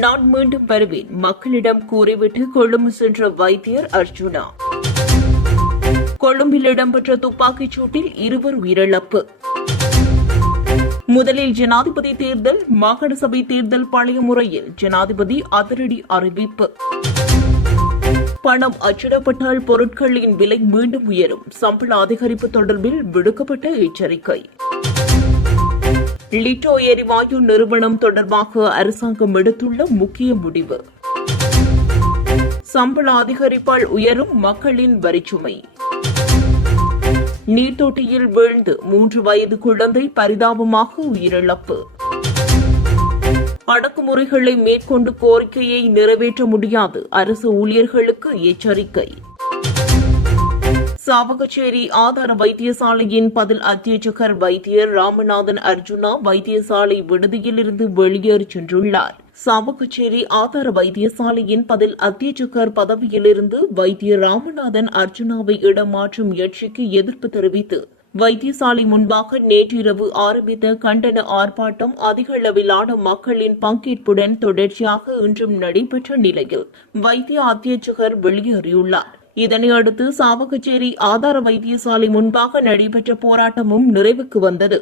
நான் மீண்டும் வருவேன். மக்களிடம் கூறிவிட்டு கொழும்பு சென்ற வைத்தியர் அர்ஜுனா. கொழும்பில் இடம்பெற்ற துப்பாக்கிச் சூட்டில் இருவர் உயிரிழப்பு. முதலில் ஜனாதிபதி தேர்தல் மாகாண சபை தேர்தல் பழைய முறையில் ஜனாதிபதி அதிரடி அறிவிப்பு. பணம் அச்சிடப்பட்டால் பொருட்களின் விலை மீண்டும் உயரும். சம்பள அதிகரிப்பு தொடர்பில் விடுக்கப்பட்ட எச்சரிக்கை. லிட்டோ எரிவாயு நிறுவனம் தொடர்பாக அரசாங்கம் எடுத்துள்ள முக்கிய முடிவு. சம்பள அதிகரிப்பால் உயரும் மக்களின் வரிச்சுமை. நீர்த்தொட்டியில் வீழ்ந்து மூன்று வயது குழந்தை பரிதாபமாக உயிரிழப்பு. அடக்குமுறைகளை மேற்கொண்டு கோரிக்கையை நிறைவேற்ற முடியாது அரசு ஊழியர்களுக்கு எச்சரிக்கை. சாவகச்சேரி ஆதார வைத்தியசாலையின் பதில் அத்தியட்சகர் வைத்தியர் ராமநாதன் அர்ஜுனா வைத்தியசாலை விடுதியிலிருந்து வெளியேறி சென்றுள்ளார். சாவகச்சேரி ஆதார வைத்தியசாலையின் பதில் அத்தியட்சகர் பதவியிலிருந்து வைத்தியர் ராமநாதன் அர்ஜுனாவை இடமாற்றும் முயற்சிக்கு எதிர்ப்பு தெரிவித்து வைத்தியசாலை முன்பாக நேற்றிரவு ஆரம்பித்த கண்டன ஆர்ப்பாட்டம் அதிக அளவிலான மக்களின் பங்கேற்புடன் தொடர்ச்சியாக இன்றும் நடைபெற்ற நிலையில் வைத்திய அத்தியட்சகர் வெளியேறியுள்ளார். இதனையடுத்து சாவகச்சேரி ஆதார வைத்தியசாலை முன்பாக நடைபெற்ற போராட்டமும் நிறைவுக்கு வந்தது.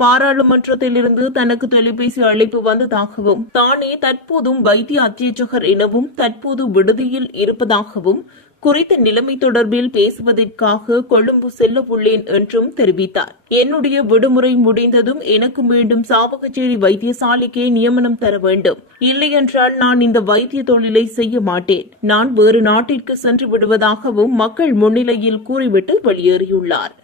பாராளுமன்றத்திலிருந்து தனக்கு தொலைபேசி அழைப்பு வந்ததாகவும் தானே தற்போதும் வைத்திய அத்தியட்சகர் எனவும் தற்போது விடுதியில் இருப்பதாகவும் குறித்த நிலைமை தொடர்பில் பேசுவதற்காக கொழும்பு செல்ல உள்ளேன் என்றும் தெரிவித்தார். என்னுடைய விடுமுறை முடிந்ததும் எனக்கு மீண்டும் சாவகச்சேரி வைத்தியசாலைக்கே நியமனம் தர வேண்டும். இல்லையென்றால் நான் இந்த வைத்திய தொழிலை செய்ய மாட்டேன். நான் வேறு நாட்டிற்கு சென்று விடுவதாகவும் மக்கள் முன்னிலையில் கூறிவிட்டு வெளியேறியுள்ளார்.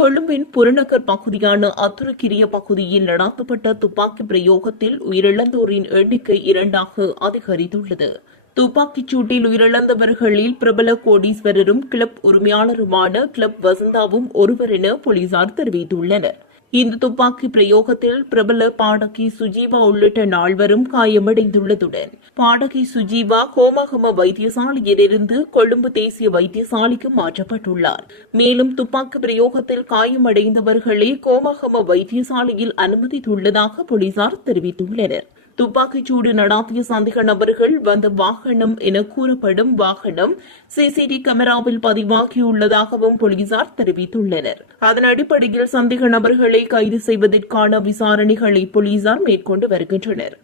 கொழும்பின் புறநகர் பகுதியான அத்துரக்கிரிய பகுதியில் நடத்தப்பட்ட துப்பாக்கி பிரயோகத்தில் உயிரிழந்தோரின் எண்ணிக்கை இரண்டாக அதிகரித்துள்ளது. துப்பாக்கிச் சூட்டில் உயிரிழந்தவர்களில் பிரபல கோடீஸ்வரரும் கிளப் உரிமையாளருமான கிளப் வசந்தாவும் ஒருவர் என போலீசார் தெரிவித்துள்ளனர். இந்த துப்பாக்கி பிரயோகத்தில் பிரபல பாடகி சுஜீவா உள்ளிட்ட நால்வரும் காயமடைந்துள்ளதுடன் பாடகி சுஜீவா கோமகம வைத்தியசாலையிலிருந்து கொழும்பு தேசிய வைத்தியசாலைக்கு மாற்றப்பட்டுள்ளார். மேலும் துப்பாக்கி பிரயோகத்தில் காயமடைந்தவர்களை கோமகம வைத்தியசாலையில் அனுமதித்துள்ளதாக போலீசார் தெரிவித்துள்ளனர். துப்பாக்கிச்சூடு நடாத்திய சந்தேக நபர்கள் வந்த வாகனம் என கூறப்படும் வாகனம் சிசிடி கேமராவில் பதிவாகியுள்ளதாகவும் போலீசார் தெரிவித்துள்ளனர். அதன் அடிப்படையில் சந்தேக நபர்களை கைது செய்வதற்கான விசாரணைகளை போலீசார் மேற்கொண்டு வருகின்றனர்.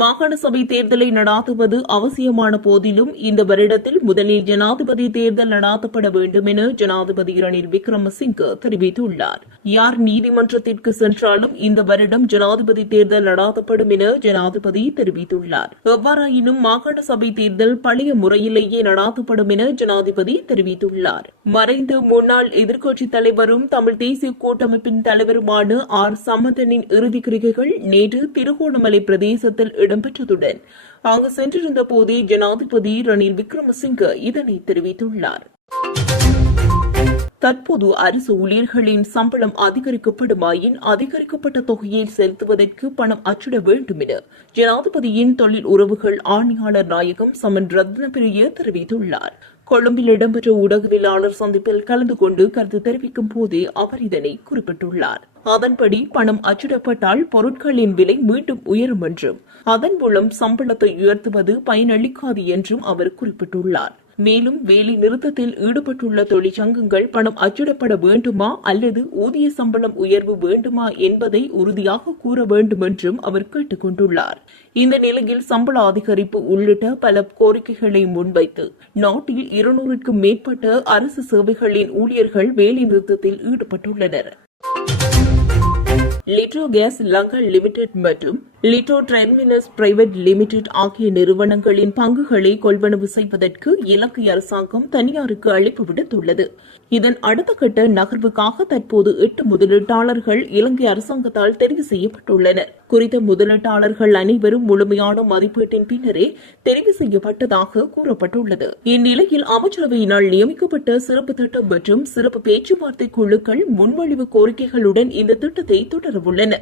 மாகாண சபை தேர்தலை நடாத்துவது அவசியமான போதிலும் இந்த வருடத்தில் முதலில் ஜனாதிபதி தேர்தல் நடாத்தப்பட வேண்டும் என ஜனாதிபதி ரணில் விக்ரமசிங்கே தெரிவித்துள்ளார். யார் நீதிமன்றத்திற்கு சென்றாலும் இந்த வருடம் ஜனாதிபதி தேர்தல் நடாத்தப்படும் என ஜனாதிபதி தெரிவித்துள்ளார். எவ்வாறாயினும் மாகாண சபை தேர்தல் பழைய முறையிலேயே நடாத்தப்படும் என ஜனாதிபதி தெரிவித்துள்ளார். மறைந்த முன்னாள் எதிர்க்கட்சித் தலைவரும் தமிழ் தேசிய கூட்டமைப்பின் தலைவருமான ஆர். சம்பந்தனின் இறுதி கிரிகைகள் நேற்று திருகோணமலை பிரதேசத்தில் இடம்பெற்றதுடன் அங்கு சென்றிருந்த போதே ஜனாதிபதி ரணில் விக்ரமசிங்கே இதனை தெரிவித்துள்ளார். தற்போது அரசு ஊழியர்களின் சம்பளம் அதிகரிக்கப்படுமாயின் அதிகரிக்கப்பட்ட தொகையை செலுத்துவதற்கு பணம் அச்சிட வேண்டும் என ஜனாதிபதியின் தொழில் உறவுகள் ஆணையாளர் நாயகம் சமன் ரத்னபிரிய தெரிவித்துள்ளார். கொழும்பில் இடம்பெற்ற ஊடகவியலாளர் சந்திப்பில் கலந்து கொண்டு கருத்து தெரிவிக்கும் போதே அவர் இதனை குறிப்பிட்டுள்ளார். அதன்படி பணம் அச்சிடப்பட்டால் பொருட்களின் விலை மீண்டும் உயரும் என்றும் அதன் மூலம் சம்பளத்தை உயர்த்துவது பயனளிக்காது என்றும் அவர் குறிப்பிட்டுள்ளார். மேலும் வேலை நிறுத்தத்தில் ஈடுபட்டுள்ள தொழிற்சங்கங்கள் பணம் அச்சிடப்பட வேண்டுமா அல்லது ஊதிய சம்பளம் உயர்வு வேண்டுமா என்பதை உறுதியாக கூற வேண்டும் என்றும் அவர் கேட்டுக் கொண்டுள்ளார் இந்த நிலையில் சம்பள அதிகரிப்பு உள்ளிட்ட பல கோரிக்கைகளை முன்வைத்து நாட்டில் இருநூறுக்கும் மேற்பட்ட அரசு சேவைகளின் ஊழியர்கள் வேலை நிறுத்தத்தில் ஈடுபட்டுள்ளனர். லிட்ரோ கேஸ் லங்கா லிமிடெட் மற்றும் லிட்டோ ட்ரென்மினஸ் பிரைவேட் லிமிடெட் ஆகிய நிறுவனங்களின் பங்குகளை கொள்வனவு செய்வதற்கு இலங்கை அரசாங்கம் தனியாருக்கு அழைப்பு விடுத்துள்ளது. இதன் அடுத்த கட்ட நகர்வுக்காக தற்போது எட்டு முதலீட்டாளர்கள் இலங்கை அரசாங்கத்தால் தெரிவு செய்யப்பட்டுள்ளனர். குறித்த முதலீட்டாளர்கள் அனைவரும் முழுமையான மதிப்பீட்டின் பின்னரே தெரிவு செய்யப்பட்டதாக கூறப்பட்டுள்ளது. இந்நிலையில் அமைச்சரவையினால் நியமிக்கப்பட்ட சிறப்பு திட்டம் மற்றும் சிறப்பு பேச்சுவார்த்தை குழுக்கள் முன்மொழிவு கோரிக்கைகளுடன் இந்த திட்டத்தை தொடரவுள்ளன.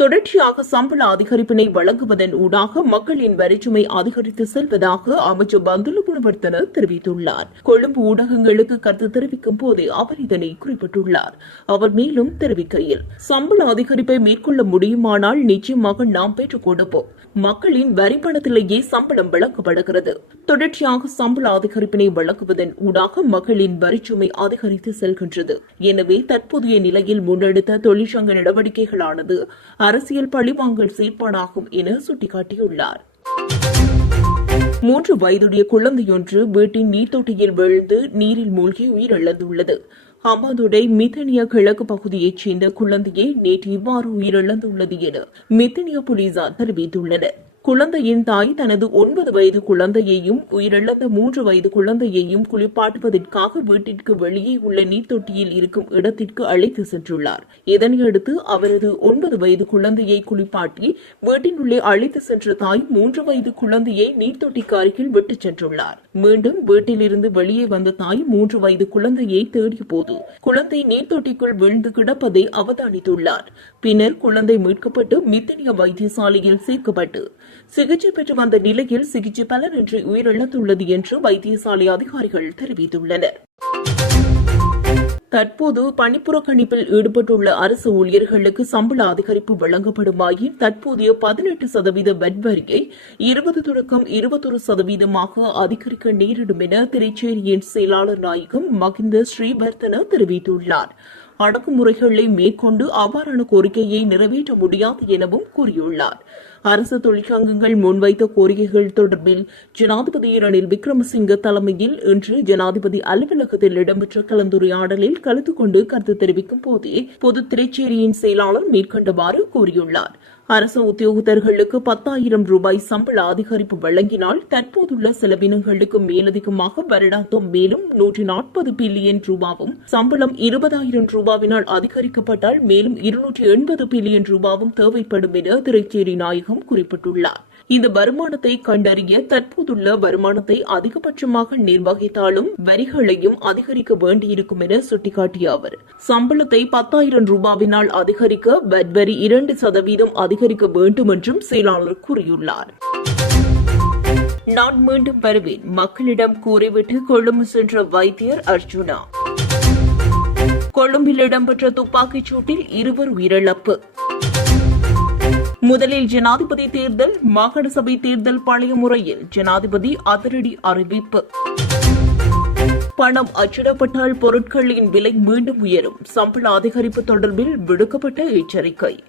தொடர்ச்சியாக சம்பள அதிகரிப்பினை வழங்குவதன் ஊடாக மக்களின் வரிச்சுமை அதிகரித்து செல்வதாக அமைச்சர் பந்துல குணவர்த்தன தெரிவித்துள்ளார். கொழும்பு ஊடகங்களுக்கு கருத்து தெரிவிக்கும் போது அவர் இதனை குறிப்பிட்டுள்ளார். அவர் மேலும் தெரிவிக்கையில் சம்பள அதிகரிப்பை மேற்கொள்ள முடியுமானால் நிச்சயமாக நாம் பெற்றுக் கொடுப்போம். மக்களின் வரி பணத்திலேயே சம்பளம் வழங்கப்படுகிறது தொடர்ச்சியாக சம்பள அதிகரிப்பினை வழங்குவதன் ஊடாக மக்களின் வரிச்சுமை அதிகரித்து செல்கின்றது. எனவே தற்போதைய நிலையில் முன்னெடுத்த தொழிற்சங்க நடவடிக்கைகளானது அரசியல் பழிவாங்கல் செயற்பாடாகும் என சுட்டிக்காட்டியுள்ளார். மூன்று வயதுடைய குழந்தையொன்று வீட்டின் நீர்த்தொட்டியில் விழுந்து நீரில் மூழ்கி உயிரிழந்துள்ளது. அம்பாதுடை மித்தனியா கிழக்கு பகுதியைச் சேர்ந்த குழந்தையை நேற்று இவ்வாறு உயிரிழந்துள்ளது என மித்தனியா போலீசார் தெரிவித்துள்ளனர். குழந்தையின் தாய் தனது ஒன்பது வயது குழந்தையையும் உயிரிழந்த மூன்று வயது குழந்தையையும் குளிப்பாட்டுவதற்காக வீட்டிற்கு வெளியே உள்ள நீர்த்தொட்டியில் இருக்கும் இடத்திற்கு அழைத்து சென்றுள்ளார். இதனையடுத்து அவரது ஒன்பது வயது குழந்தையை குளிப்பாட்டி வீட்டின் உள்ளே அழைத்து சென்ற தாய் மூன்று வயது குழந்தையை நீர்த்தொட்டிக்கு அருகில் விட்டுச் சென்றுள்ளார். மீண்டும் வீட்டிலிருந்து வெளியே வந்த தாய் மூன்று வயது குழந்தையை தேடிய போது குழந்தை நீர்த்தொட்டிக்குள் விழுந்து கிடப்பதை அவதானித்துள்ளார். பின்னர் குழந்தை மீட்கப்பட்டு மித்தனிய வைத்தியசாலையில் சேர்க்கப்பட்டு சிகிச்சை பெற்று வந்த நிலையில் சிகிச்சை பலனின்றி உயிரிழந்துள்ளது என்று வைத்தியசாலை அதிகாரிகள் தெரிவித்துள்ளனர். தற்போது பணிப்புறக்கணிப்பில் ஈடுபட்டுள்ள அரசு ஊழியர்களுக்கு சம்பள அதிகரிப்பு வழங்கப்படுமாயின் தற்போதைய பதினெட்டு சதவீத பெட் வரியை இருபது தொடக்கம் இருபத்தொரு சதவீதமாக அதிகரிக்க நேரிடும் என திருச்சேரியின் செயலாளர் நாயகம் மகிந்த ஸ்ரீவர்த்தன தெரிவித்துள்ளார். அடக்குமுறைகளை மேற்கொண்டு அவ்வாறான கோரிக்கையை நிறைவேற்ற முடியாது எனவும் கூறியுள்ளார். அரசு தொழிற்சங்கங்கள் முன்வைத்த கோரிக்கைகள் தொடர்பில் ஜனாதிபதி ரணில் விக்ரமசிங்க தலைமையில் இன்று ஜனாதிபதி அலுவலகத்தில் இடம்பெற்ற கலந்துரையாடலில் கலந்து கொண்டு கருத்து தெரிவிக்கும் போதே பொது திரைச்சேரியின் செயலாளர் மேற்கண்டவாறு கூறியுள்ளார். அரசு உத்தியோகத்தர்களுக்கு பத்தாயிரம் ரூபாய் சம்பள அதிகரிப்பு வழங்கினால் தற்போதுள்ள செலவினங்களுக்கு மேலதிகமாக வருடாந்தம் மேலும் நூற்றி நாற்பது பில்லியன் ரூபாவும் சம்பளம் இருபதாயிரம் ரூபாவினால் அதிகரிக்கப்பட்டால் மேலும் இருநூற்றி எண்பது பில்லியன் ரூபாவும் தேவைப்படும் என திரைச்சேரி நாயகம் குறிப்பிட்டுள்ளார். இந்த வருமானத்தை கண்டறிய தற்போதுள்ள வருமானத்தை அதிகபட்சமாக நிர்வகித்தாலும் வரிகளையும் அதிகரிக்க வேண்டியிருக்கும் என சுட்டிக்காட்டிய அவர். சம்பளத்தை பத்தாயிரம் ரூபாவினால் அதிகரிக்க வரி இரண்டு சதவீதம் அதிகரிக்க வேண்டும் என்றும் செயலாளர் கூறியுள்ளார். நான் மீண்டும் வருவேன். மக்களிடம் கூறிவிட்டு கொழும்பு சென்ற வைத்தியர் அர்ஜுனா. கொழும்பில் இடம்பெற்ற துப்பாக்கிச் சூட்டில் இருவர் உயிரிழப்பு. முதலில் ஜனாதிபதி தேர்தல் மாகாண சபை தேர்தல் பழைய முறையில் ஜனாதிபதி அதிரடி அறிவிப்பு. பணம் அச்சிடப்பட்டால் பொருட்களின் விலை மீண்டும் உயரும். சம்பள அதிகரிப்பு தொடர்பில் விடுக்கப்பட்ட எச்சரிக்கை.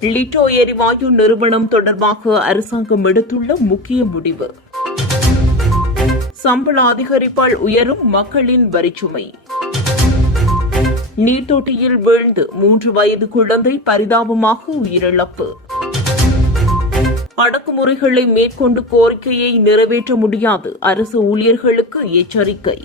லிட்டோ எரிவாயு நிறுவனம் தொடர்பாக அரசாங்கம் எடுத்துள்ள முக்கிய முடிவு. சம்பள அதிகரிப்பால் உயரும் மக்களின் வரிச்சுமை. நீர்த்தொட்டியில் வீழ்ந்து மூன்று வயது குழந்தை பரிதாபமாக உயிரிழப்பு. அடக்குமுறைகளை மேற்கொண்டு கோரிக்கையை நிறைவேற்ற முடியாது அரசு ஊழியர்களுக்கு எச்சரிக்கை.